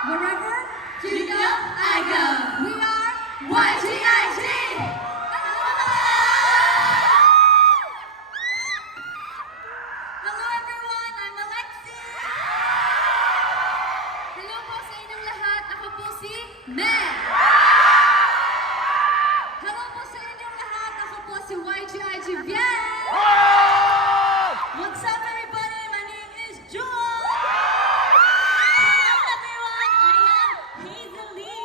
Wherever you go, I go. We are YGIG! Hello everyone, I'm Alexi! Hello po sa inyong lahat, ako po si Meg! Hello po sa inyong lahat, ako po si YGIG Bien! What's up everybody, my name is Jewel! Hello everyone, I am Hazeline!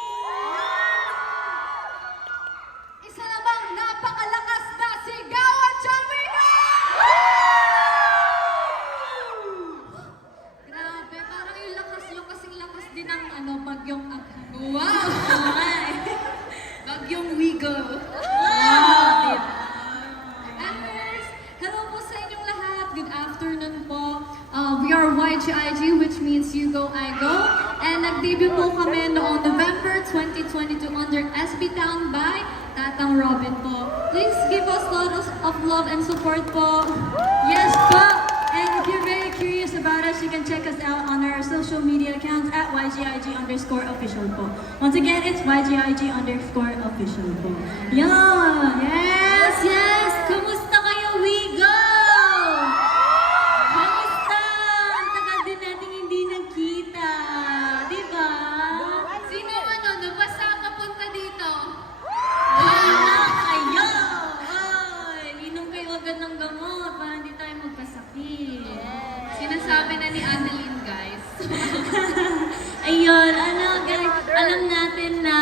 Isa namang napakalakas na sigawan, shall we go? Grabe, parang yung lakas nyo kasing lakas din ng bagyong Agha. Wow! Bagyong Wigo. Wow! Anyways, hello po sa inyong lahat. Good afternoon po. We are YGIG, which means You Go, I Go. And nag-debut po kami noong November 2022 under SB Town by Tatang Robin po. Please give us lots of love and support po. Yes po! And if you're very curious about us, you can check us out on our social media accounts at YGIG_official po. Once again, it's YGIG_official po. Yeah! Yes, yes! Kumusta kayo, Wigo? Kamusta? Ang tagal din natin hindi nagkita. Di ba? Sino nabasa papunta dito? Wala kayo! Oy, inom kayo agad ng gamot para hindi tayo magkasakit. Sinasabi na ni Annalyn, guys. Ayun, guys, alam natin na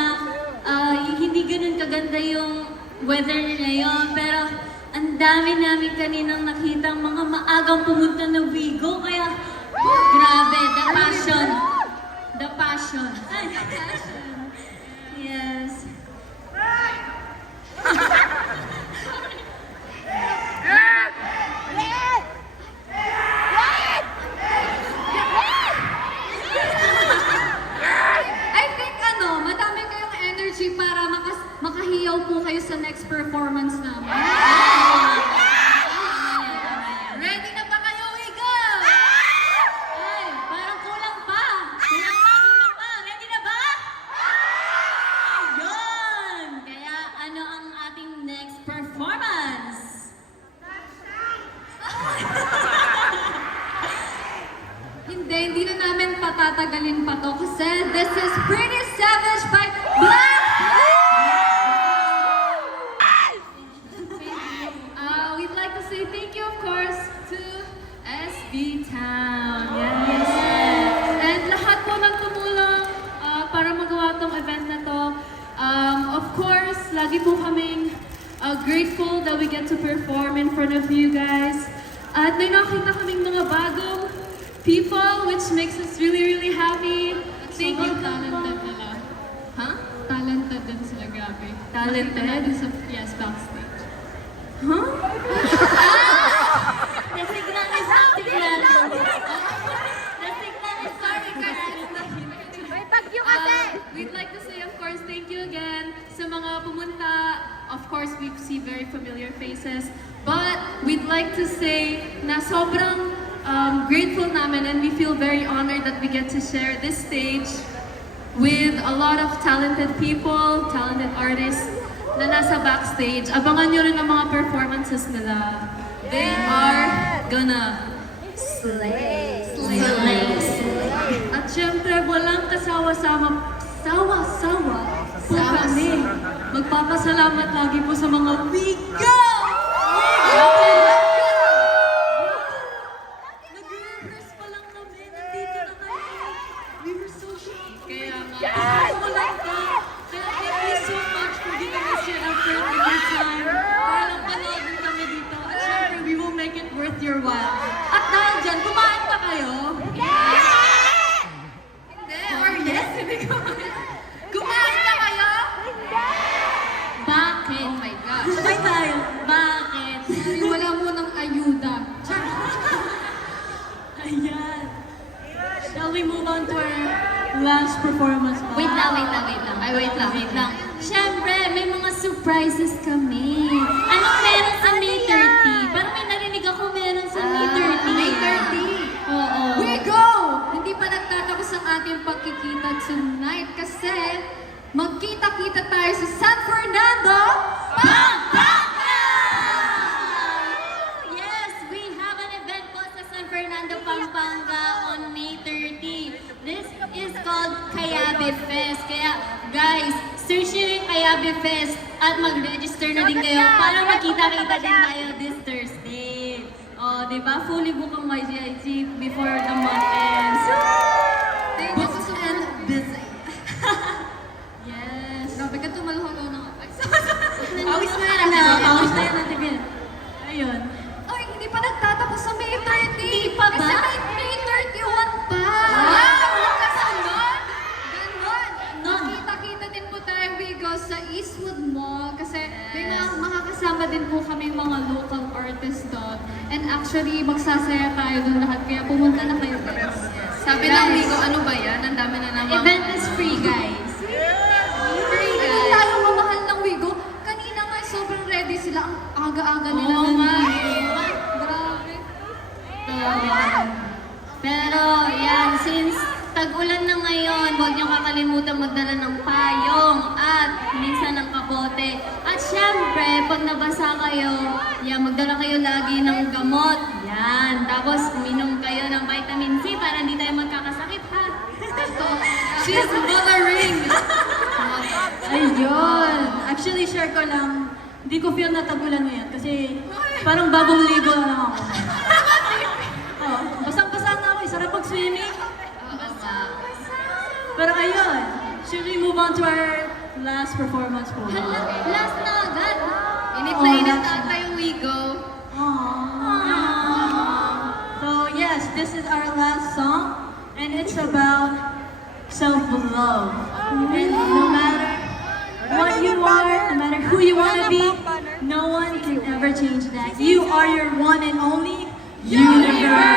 hindi ganun kaganda yung weather ngayon, pero ang dami namin kaninang nakita mga maagang pumunta na Wigo, kaya grabe, the passion. The passion. Ay, the passion. Yes. I think madami kayong energy para makahiyaw po kayo sa next performance namin. Ready na ba kayo, Wigo? Ay, parang kulang pa. Kulang pa. Ready na ba? Ayun! Kaya ano ang ating next performance? Hindi na namin patatagalin pa to kasi this is Pretty Savage by Blackpink! We'd like to say thank you, of course, to SB Town. Yes. And lahat po ng tumulong para magawa tong event na to. Of course, lagi po kaming grateful that we get to perform in front of you guys. At may nakita kaming mga bagong people, which makes us really, really happy. Thank you. Talented nila. Huh? Talented din sila, grabe. Talented? Yes, backstage. Huh? Nasignan is active na. Nasignan is sorry kasi. May bagyo kasi! We'd like to say, of course, thank you again sa mga pumunta. Of course, we see very familiar faces. But we'd like to say na sobrang grateful namin and we feel very honored that we get to share this stage with a lot of talented people, talented artists na nasa backstage. Abangan nyo rin ang mga performances nila. They are gonna Slay! At syempre, walang kasawa-sama po kami. Magpapasalamat lagi po sa mga Wigo! Nag-rehearse pa lang kami. Nandito na kayo. We were so shocked. Kaya nga. Wala ka. Kaya thank you so much for giving us your effort and your time. Para lang panoodin kami dito. At syempre, we will make it worth your while. At dahil dyan, kumain pa kayo? Hindi, or yes, hindi ko. Kumain na kayo? Bakit? Oh my gosh. Sabay tayo. Bakit? Sorry, wala munang ayuda. Ayan. Shall we move on to our last performance? Wait lang. Ay, wait lang. Siyempre, may mga surprises kami. Anong meron sa May 30? Parang may narinig ako meron sa May 30. May 30. Oo. We go! Hindi pa nagtatapos ang ating pagkikita tonight kasi magkita-kita tayo sa San Fernando, Pampanga! Yes, we have an event po sa San Fernando, Pampanga on May 30. This is called Kayabe Fest. Kaya guys, search nyo yung Kayabe Fest at mag-register na din kayo para magkita-kita din tayo this Thursday. Oh, di ba? Fully book ang YGIG before the month ends. Thank you so much. Busy. Yes. Grabe ka tumalahagaw ng... Pawis na yan. Pawis na yan natin yan. Ayun. Ay, hindi pa nagtatapos sa May 30. Hindi pa ba? Kasi May 31 pa. Wow! Ganon. Ganon. Ganon. Makita-kita din po tayo, Wigo, sa Eastwood Mall. Kasi may mga makakasama din po kami mga local artists doon. And actually, magsasaya tayo doon lahat. Kaya pumunta na kayo guys. Sabi ng Guys. Wigo, ano ba yan? Ang dami na naman. Event is free, guys. Free guys. Tayo mamahal ng Wigo. Kanina nga, sobrang ready sila. Ang aga-aga nila. Oo nga Grabe. Pero, yan, since tag-ulan na ngayon, huwag niyong kakalimutan magdala ng payong at minsan ng kapote. At syempre, pag nabasa kayo, yan, magdala kayo lagi ng gamot. Yan, tapos uminom kayo ng vitamin C para hindi tayo magkakasakit, ha? She's mothering. Ayun. Actually, share ko lang. Hindi ko feel na tagulan na yan kasi parang bagong ligo na lang ako. Oh, basang-basa na ako. Sarap pag-swimming. Pero ayun. Should we move on to our last performance po? Hala, last na agad. Init Oh, na init that's- ata yung Wigo. So yes, this is our last song, and it's about self-love. And no matter what you are, no matter who you want to be, no one can ever change that. You are your one and only universe.